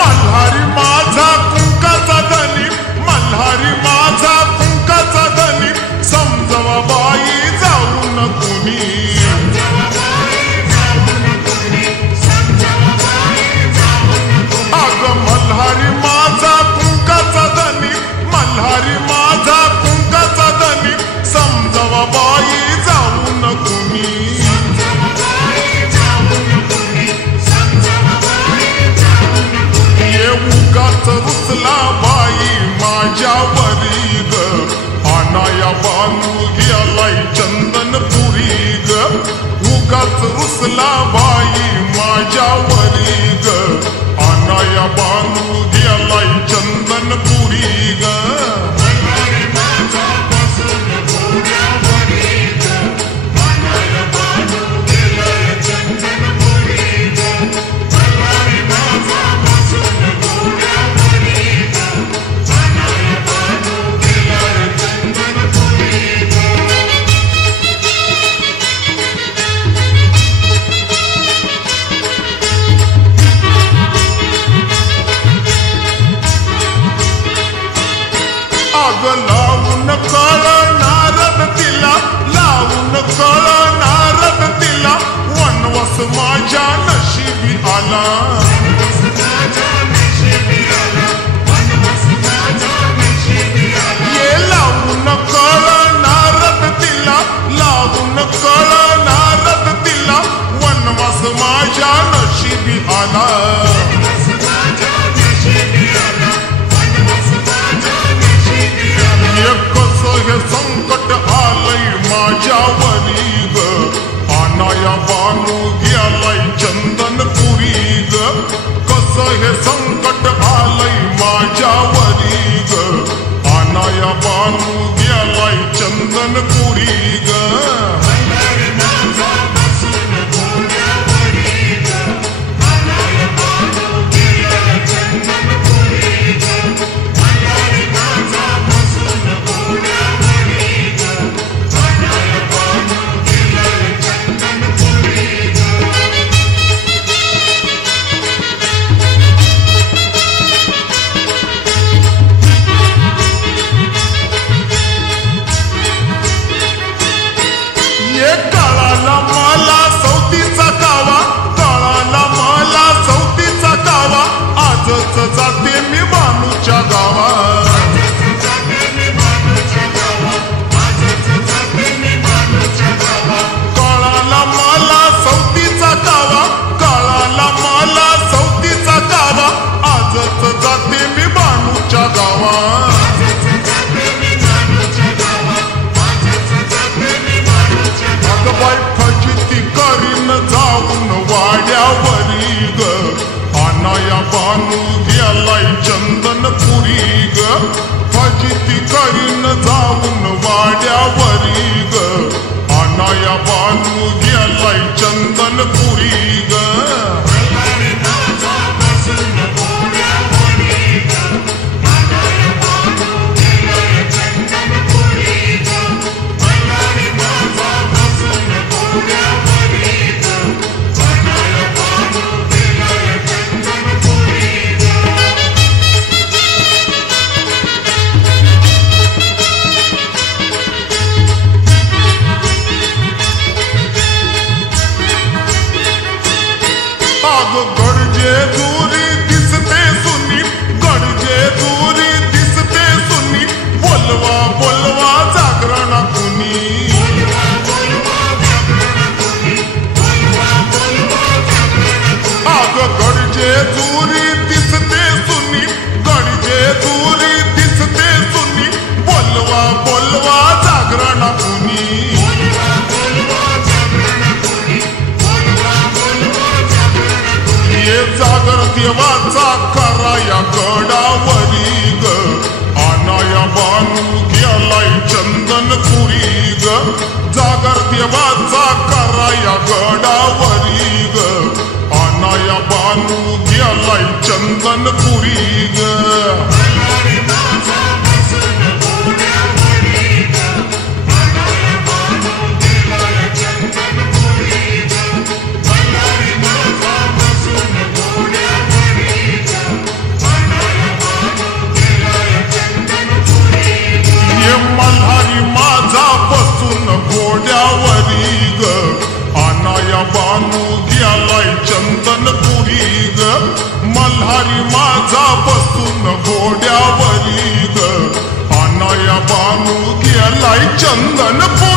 मल्हारी माझा कुंकाचा धनी, मल्हारी माझा कुंकाचा धनी, समजवा बाई जाऊन कुणी. अग मल्हारी माझा कुंकाचा धनी, मल्हारी माझा कुंकाचा धनी, समजवा बाई जाऊन कुणी. ये उगाच रुसला बाई माझ्यावरी ग, अनाया बानू गेलाय चंदनपुरी ग. उगाच रुसला बाई माझ्यावरी ग, अनाया बानू गेलाय चंदनपुरी ग. लावून कळ नारद तिला, लावून कळ नारद तिला, वनवास माझ्या नशिबी आला. ये लावून कळ नारद तिला, लावून कळ नारद तिला, वनवास माझ्या नशिबी आला. हे संकट आलय माझ्यावरी ग, अनाया बानू गेलाय चंदनपुरी ग. कसं हे संकट आलय माझ्यावरी ग, अनाया बानू गेलाय चंदनपुरी ग. कळाला मला सौतीचा कावा, कळाला मला सौतीचा कावा, आजच जाते मी बानूच्या गावा. कळाला मला सौतीचा कावा, कळाला मला सौतीचा कावा, आजच जाते मी बानूच्या गावा. बाई फजिती करीन जाऊन वाड्यावरी ग, अनाया बानू गेलाय चंदनपुरी ग. फजिती करीन जाऊन वाड्यावरी ग, अनाया बानू गेलाय चंदनपुरी ग. गडजे दूरी दिसते सुनी, गडजे दूरी दिसते सुनी, बोलवा बोलवा जागरण कुणी. अग गडजे दूरी दिसते सुनी, गडजे दूरी दिसते सुनी, बोलवा बोलवा जागरण कुणी. ये जागर देवाचा कराया गडावरी ग, अनाया बानू गेलाय चंदनपुरी ग. जागर देवाचा कराया गडावरी ग, अनाया बानू गेलाय चंदनपुरी ग. शेजारी माझा बसून घोड्यावरी ग, अनाया बानू गेलाय चंदनपुरी